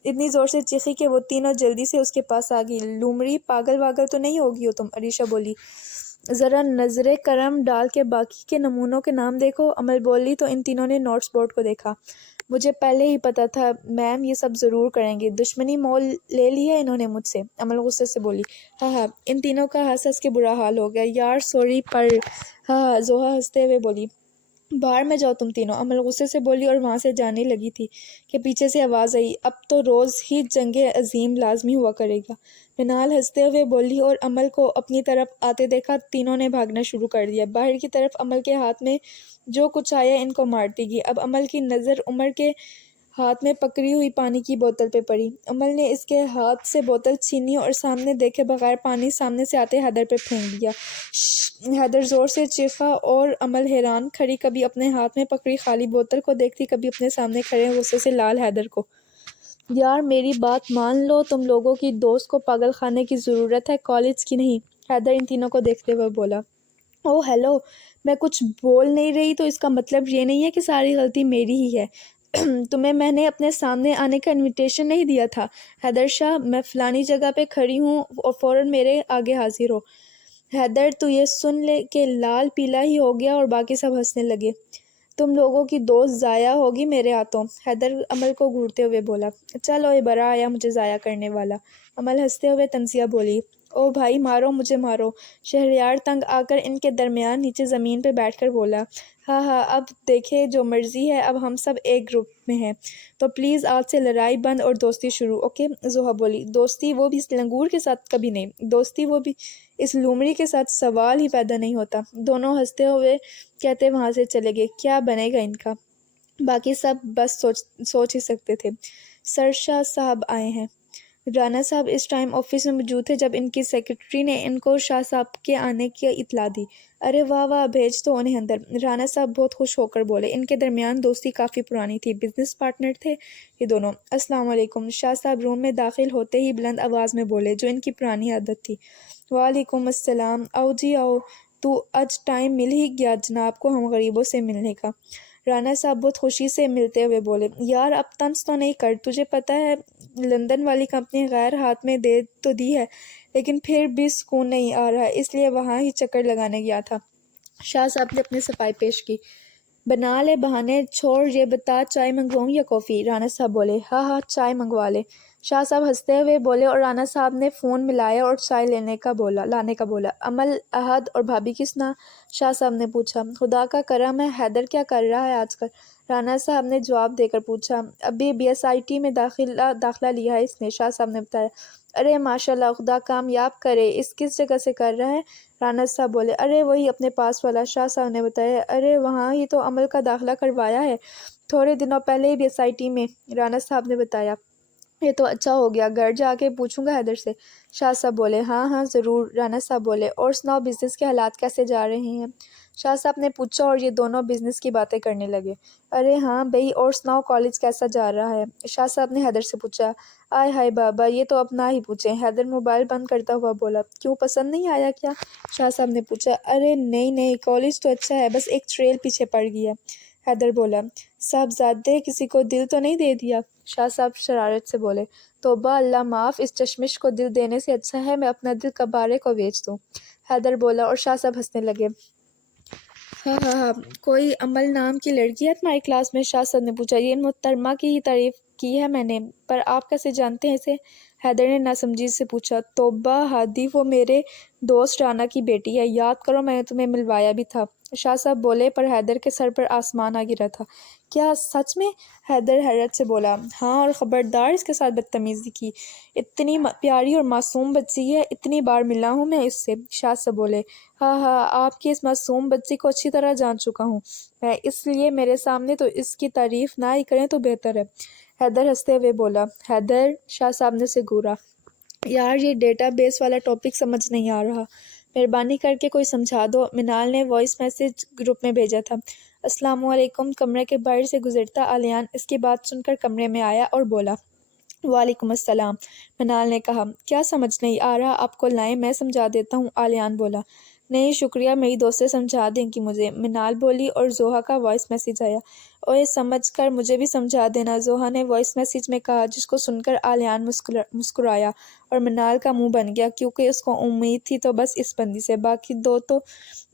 اتنی زور سے چیخی کہ وہ تینوں جلدی سے اس کے پاس آ گئی۔ لومڑی، پاگل واگل تو نہیں ہوگی ہو تم، عریشہ بولی۔ ذرا نظر کرم ڈال کے باقی کے نمونوں کے نام دیکھو، عمل بولی تو ان تینوں نے نوٹس بورڈ کو دیکھا۔ مجھے پہلے ہی پتا تھا میم یہ سب ضرور کریں گے، دشمنی مول لے لی ہے انہوں نے مجھ سے، عمل غصے سے بولی۔ ہاں ہاں، ان تینوں کا ہنس ہنس کے برا حال ہو گیا، یار سوری پر، ہاں ہاں، زحا ہنستے ہوئے بولی۔ باہر میں جاؤ تم تینوں، امل غصے سے بولی اور وہاں سے جانے لگی تھی کہ پیچھے سے آواز آئی، اب تو روز ہی جنگ عظیم لازمی ہوا کرے گا۔ منال ہنستے ہوئے بولی اور امل کو اپنی طرف آتے دیکھا تینوں نے بھاگنا شروع کر دیا۔ باہر کی طرف امل کے ہاتھ میں جو کچھ آیا ان کو مارتی گئی۔ اب امل کی نظر عمر کے ہاتھ میں پکڑی ہوئی پانی کی بوتل پہ پڑی۔ امل نے اس کے ہاتھ سے بوتل چھینی اور سامنے دیکھے بغیر پانی سامنے سے آتے حیدر پہ پھینک دیا۔ شش! حیدر زور سے چیخا اور امل حیران کھڑی، کبھی اپنے ہاتھ میں پکڑی خالی بوتل کو دیکھتی، کبھی اپنے سامنے کھڑے غصے سے لال حیدر کو۔ یار میری بات مان لو، تم لوگوں کی دوست کو پاگل خانے کی ضرورت ہے، کالج کی نہیں، حیدر ان تینوں کو دیکھتے ہوئے بولا۔ اوہ ہیلو، میں کچھ بول نہیں رہی تو اس کا مطلب یہ نہیں ہے کہ ساری غلطی میری ہی ہے۔ تمہیں میں نے اپنے سامنے آنے کا انویٹیشن نہیں دیا تھا حیدر شاہ، میں فلانی جگہ پہ کھڑی ہوں اور فوراً میرے آگے حاضر ہو۔ حیدر تو یہ سن لے کے لال پیلا ہی ہو گیا اور باقی سب ہنسنے لگے۔ تم لوگوں کی دوست ضائع ہوگی میرے ہاتھوں، حیدر عمل کو گھورتے ہوئے بولا۔ چلو یہ برا آیا مجھے ضائع کرنے والا، عمل ہنستے ہوئے تنزیہ بولی۔ او بھائی مارو مجھے مارو، شہریار تنگ آ کر ان کے درمیان نیچے زمین پہ بیٹھ کر بولا۔ ہاں ہاں اب دیکھے جو مرضی ہے، اب ہم سب ایک گروپ میں ہیں تو پلیز آج سے لڑائی بند اور دوستی شروع، اوکے؟ زوہا بولی۔ دوستی وہ بھی اس لنگور کے ساتھ کبھی نہیں، دوستی وہ بھی اس لومڑی کے ساتھ سوال ہی پیدا نہیں ہوتا۔ دونوں ہنستے ہوئے کہتے وہاں سے چلے گئے۔ کیا بنے گا ان کا؟ باقی سب بس سوچ ہی سکتے تھے۔ سرشا صاحب آئے ہیں۔ رانا صاحب اس ٹائم آفس میں موجود تھے جب ان کی سیکرٹری نے ان کو شاہ صاحب کے آنے کی اطلاع دی۔ ارے واہ واہ، بھیج دو انہیں اندر، رانا صاحب بہت خوش ہو کر بولے۔ ان کے درمیان دوستی کافی پرانی تھی، بزنس پارٹنر تھے یہ دونوں۔ السلام علیکم، شاہ صاحب روم میں داخل ہوتے ہی بلند آواز میں بولے، جو ان کی پرانی عادت تھی۔ وعلیکم السلام، آؤ جی آؤ، تو آج ٹائم مل ہی گیا جناب کو ہم غریبوں سے ملنے کا۔ رانا صاحب بہت خوشی سے ملتے ہوئے بولے، یار اب طنز تو نہیں کر، تجھے پتہ ہے لندن والی کمپنی غیر ہاتھ میں دے تو دی ہے لیکن پھر بھی سکون نہیں آ رہا، اس لیے وہاں ہی چکر لگانے گیا تھا۔ شاہ صاحب نے اپنی صفائی پیش کی۔ بنا لے بہانے، چھوڑ یہ بتا چائے منگواؤں یا کافی؟ رانا صاحب بولے۔ ہاں ہاں چائے منگوا لے، شاہ صاحب ہنستے ہوئے بولے اور رانا صاحب نے فون ملایا اور چائے لانے کا بولا۔ امل، احد اور بھابھی کس نا؟ شاہ صاحب نے پوچھا۔ خدا کا کرم ہے، حیدر کیا کر رہا ہے آج کل؟ رانا صاحب نے جواب دے کر پوچھا۔ ابھی BSIT میں داخلہ لیا ہے اس نے، شاہ صاحب نے بتایا۔ ارے ماشاءاللہ، خدا کامیاب کرے، اس کس جگہ سے کر رہا ہے؟ رانا صاحب بولے۔ ارے وہی اپنے پاس والا، شاہ صاحب نے بتایا۔ ارے وہاں ہی تو امل کا داخلہ کروایا ہے تھوڑے دنوں پہلے ہی BSIT میں، رانا صاحب نے بتایا۔ یہ تو اچھا ہو گیا، گھر جا کے پوچھوں گا حیدر سے، شاہ صاحب بولے۔ ہاں ہاں ضرور، رانا صاحب بولے۔ اور سناؤ بزنس کے حالات کیسے جا رہے ہیں؟ شاہ صاحب نے پوچھا اور یہ دونوں بزنس کی باتیں کرنے لگے۔ ارے ہاں بھئی، اور سناؤ کالج کیسا جا رہا ہے؟ شاہ صاحب نے حیدر سے پوچھا۔ آئے ہائے بابا، یہ تو اپنا ہی پوچھیں، حیدر موبائل بند کرتا ہوا بولا۔ کیوں پسند نہیں آیا کیا؟ شاہ صاحب نے پوچھا۔ ارے نہیں نہیں، کالج تو اچھا ہے، بس ایک ٹریل پیچھے پڑ گیا، حیدر بولا۔ صاحبزادے کسی کو دل تو نہیں دے دیا؟ شاہ صاحب شرارت سے بولے۔ توبہ اللہ معاف، اس چشمش کو دل دینے سے اچھا ہے میں اپنا دل کبارے کو بیچ دوں، حیدر بولا اور شاہ صاحب ہنسنے لگے۔ ہاں ہاں ہاں، کوئی امل نام کی لڑکی ہے تمہاری کلاس میں؟ شاہ صاحب نے پوچھا۔ یہ محترمہ کی ہی تعریف کی ہے میں نے، پر آپ کیسے جانتے ہیں اسے؟ حیدر نے ناسمجھی سے پوچھا۔ توبہ ہادی، وہ میرے دوست رانا کی بیٹی ہے، یاد کرو میں نے تمہیں ملوایا بھی تھا، شاہ صاحب بولے، پر حیدر کے سر پر آسمان آ گرا تھا۔ کیا سچ میں؟ حیدر حیرت سے بولا۔ ہاں، اور خبردار اس کے ساتھ بدتمیزی کی، اتنی پیاری اور معصوم بچی ہے، اتنی بار ملا ہوں میں اس سے، شاہ صاحب بولے۔ ہاں ہاں، آپ کی اس معصوم بچی کو اچھی طرح جان چکا ہوں میں، اس لیے میرے سامنے تو اس کی تعریف نہ ہی کریں تو بہتر ہے، حیدر ہنستے ہوئے بولا۔ حیدر، شاہ صاحب نے اسے گھورا۔ یار یہ ڈیٹا بیس والا ٹاپک سمجھ نہیں آ رہا، مہربانی کر کے کوئی سمجھا دو، منال نے وائس میسج گروپ میں بھیجا تھا۔ السلام علیکم، کمرے کے باہر سے گزرتا آلیان اس کی بات سن کر کمرے میں آیا اور بولا۔ وعلیکم السلام، منال نے کہا۔ کیا سمجھ نہیں آ رہا آپ کو، لائیں میں سمجھا دیتا ہوں، آلیان بولا۔ نہیں شکریہ، میری دوستیں سمجھا دیں گی مجھے، منال بولی اور زوہا کا وائس میسج آیا۔ اوئے سمجھ کر مجھے بھی سمجھا دینا، زوہا نے وائس میسج میں کہا، جس کو سن کر آلیان مسکرایا اور منال کا منہ بن گیا، کیونکہ اس کو امید تھی تو بس اس بندی سے، باقی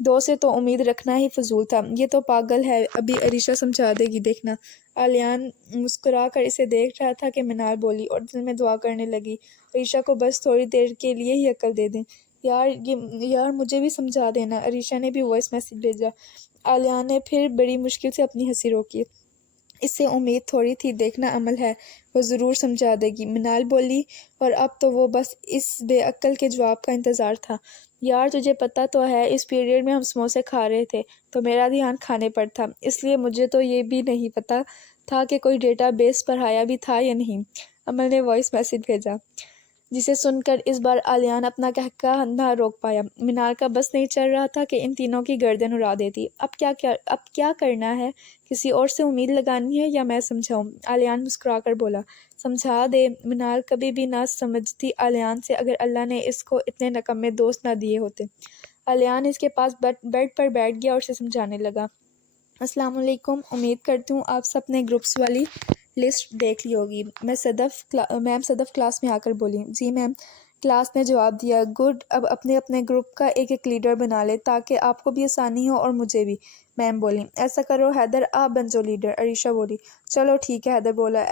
دو سے تو امید رکھنا ہی فضول تھا۔ یہ تو پاگل ہے، ابھی عریشہ سمجھا دے گی دیکھنا۔ آلیان مسکرا کر اسے دیکھ رہا تھا کہ منال بولی اور دل میں دعا کرنے لگی، عریشہ کو بس تھوڑی دیر کے لیے ہی عقل دے دیں۔ یار مجھے بھی سمجھا دینا، عریشہ نے بھی وائس میسج بھیجا۔ عالیہ نے پھر بڑی مشکل سے اپنی ہنسی روکی۔ اس سے امید تھوڑی تھی، دیکھنا عمل ہے، وہ ضرور سمجھا دے گی، منال بولی، اور اب تو وہ بس اس بے عقل کے جواب کا انتظار تھا۔ یار تجھے پتہ تو ہے اس پیریڈ میں ہم سموسے کھا رہے تھے تو میرا دھیان کھانے پر تھا، اس لیے مجھے تو یہ بھی نہیں پتہ تھا کہ کوئی ڈیٹا بیس پڑھایا بھی تھا یا نہیں۔ عمل نے وائس میسج بھیجا، جسے سن کر اس بار عالیان اپنا قہقہ نہ روک پایا۔ منال کا بس نہیں چل رہا تھا کہ ان تینوں کی گردن اڑا دیتی۔ اب کیا کرنا ہے؟ کسی اور سے امید لگانی ہے یا میں سمجھاؤں؟ عالیان مسکرا کر بولا، سمجھا دے۔ منال کبھی بھی نہ سمجھتی عالیان سے اگر اللہ نے اس کو اتنے نکمے دوست نہ دیے ہوتے۔ عالیان اس کے پاس بیڈ پر بیٹھ گیا اور اسے سمجھانے لگا، السلام علیکم، امید کرتی ہوں آپ سب نے گروپس والی لسٹ دیکھ لی ہوگی۔ میم صدف کلاس میں آ کر بولی۔ جی میم، کلاس نے جواب دیا۔ گڈ، اب اپنے اپنے گروپ کا ایک ایک لیڈر بنا لے تاکہ آپ کو بھی آسانی ہو اور مجھے بھی۔ میم بولی، ایسا کرو حیدر، آپ بن جاؤ لیڈر۔ عریشہ بولی، چلو ٹھیک ہے۔ حیدر بولا،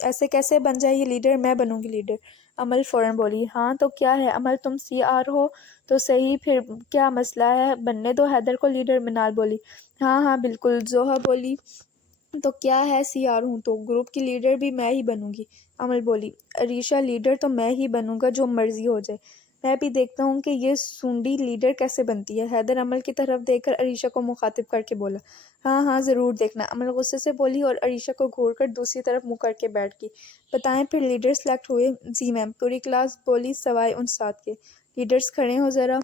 ایسے کیسے بن جائے یہ لیڈر؟ میں بنوں گی لیڈر۔ عمل فوراً بولی، ہاں تو کیا ہے عمل، تم سی آر ہو تو صحیح، پھر کیا مسئلہ ہے، بننے دو حیدر کو لیڈر۔ منال بولی، ہاں ہاں بالکل۔ زوہا بولی، تو کیا ہے، سی آر ہوں تو گروپ کی لیڈر بھی میں ہی بنوں گی۔ عمل بولی، عریشہ لیڈر تو میں ہی بنوں گا، جو مرضی ہو جائے، میں بھی دیکھتا ہوں کہ یہ سونڈی لیڈر کیسے بنتی ہے۔ حیدر عمل کی طرف دیکھ کر عریشہ کو مخاطب کر کے بولا، ہاں ہاں ضرور دیکھنا۔ عمل غصے سے بولی اور عریشہ کو گھور کر دوسری طرف منہ کر کے بیٹھ گئی۔ بتائیں پھر لیڈر سلیکٹ ہوئے؟ جی میم، پوری کلاس بولی سوائے ان 7 کے۔ لیڈرز کھڑے ہو ذرا۔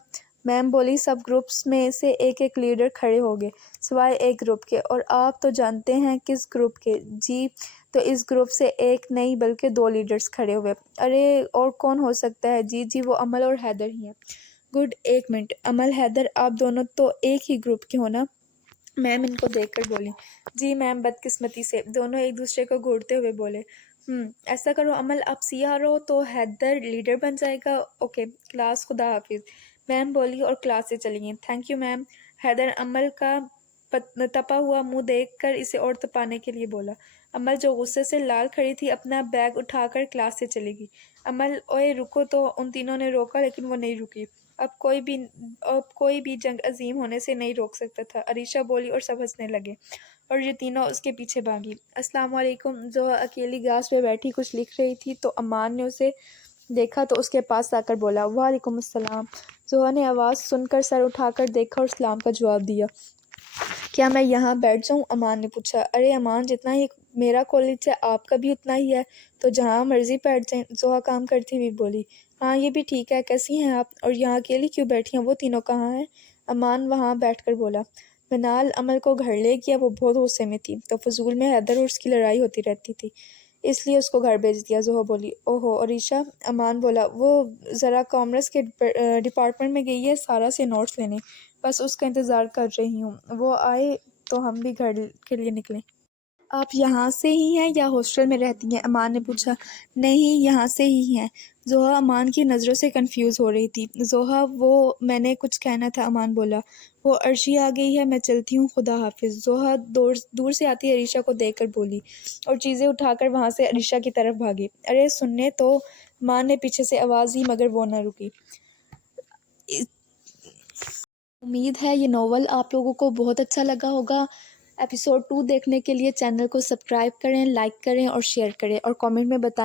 میم بولی، سب گروپس میں سے ایک ایک لیڈر کھڑے ہو گئے سوائے ایک گروپ کے، اور آپ تو جانتے ہیں کس گروپ کے؟ جی، تو اس گروپ سے ایک نہیں بلکہ 2 لیڈرز کھڑے ہوئے۔ ارے اور کون ہو سکتا ہے؟ جی وہ عمل اور حیدر ہی ہیں۔ گڈ، ایک منٹ، عمل حیدر آپ دونوں تو ایک ہی گروپ کے ہو نا؟ میم ان کو دیکھ کر بولی، جی میم، بدقسمتی سے۔ دونوں ایک دوسرے کو گھورتے ہوئے بولے، ایسا کرو عمل، آپ سی آر ہو تو حیدر لیڈر بن جائے گا۔ اوکے کلاس، خدا حافظ۔ میم بولی اور کلاس سے چلی گئیں۔ Thank you ma'am. حیدر عمل کا تپا ہوا منہ دیکھ کر اسے اور تپانے کے لیے بولا۔ عمل جو غصے سے لال کھڑی تھی اپنا بیگ اٹھا کر کلاس سے چلی گئی۔ عمل، اوئے رکو تو، ان تینوں نے روکا لیکن وہ نہیں رکی۔ اب کوئی بھی جنگ عظیم ہونے سے نہیں روک سکتا تھا۔ عریشہ بولی اور سب ہنسنے لگے اور یہ تینوں اس کے پیچھے بھاگی۔ السلام علیکم۔ زوہا اکیلی گھاس پہ بیٹھی کچھ لکھ رہی تھی تو امان نے اسے دیکھا تو اس کے پاس آ کر بولا، وعلیکم السلام۔ زوہا نے آواز سن کر سر اٹھا کر دیکھا اور سلام کا جواب دیا۔ کیا میں یہاں بیٹھ جاؤں؟ امان نے پوچھا۔ ارے امان، جتنا ہی میرا کالج ہے آپ کا بھی اتنا ہی ہے، تو جہاں مرضی بیٹھ جائیں۔ زوہا کام کرتی ہوئی بولی، ہاں یہ بھی ٹھیک ہے۔ کیسی ہیں آپ؟ اور یہاں اکیلی کیوں بیٹھی ہیں؟ وہ تینوں کہاں ہیں؟ امان وہاں بیٹھ کر بولا، منال عمل کو گھر لے گیا، وہ بہت غصے میں تھی تو فضول میں حیدر اور اس کی لڑائی ہوتی رہتی تھی، اس لیے اس کو گھر بھیج دیا۔ زوہا بولی، اوہو عریشہ۔ امان بولا، وہ ذرا کامرس کے ڈپارٹمنٹ میں گئی ہے سارا سے نوٹس لینے، بس اس کا انتظار کر رہی ہوں، وہ آئے تو ہم بھی گھر کے لیے نکلیں۔ آپ یہاں سے ہی ہیں یا ہاسٹل میں رہتی ہیں؟ امان نے پوچھا۔ نہیں، یہاں سے ہی ہیں۔ زوہا امان کی نظروں سے کنفیوز ہو رہی تھی۔ زوہا، وہ میں نے کچھ کہنا تھا۔ امان بولا، وہ عرشی آ گئی ہے، میں چلتی ہوں، خدا حافظ۔ زوہا دور سے آتی عریشہ کو دیکھ کر بولی اور چیزیں اٹھا کر وہاں سے عریشہ کی طرف بھاگی۔ ارے سننے تو، امان نے پیچھے سے آواز دی مگر وہ نہ رکی۔ امید ہے یہ ناول آپ لوگوں کو بہت اچھا لگا ہوگا۔ ایپیسوڈ 2 دیکھنے کے لیے چینل کو سبسکرائب کریں، لائک کریں اور شیئر کریں اور کامنٹ میں بتائیں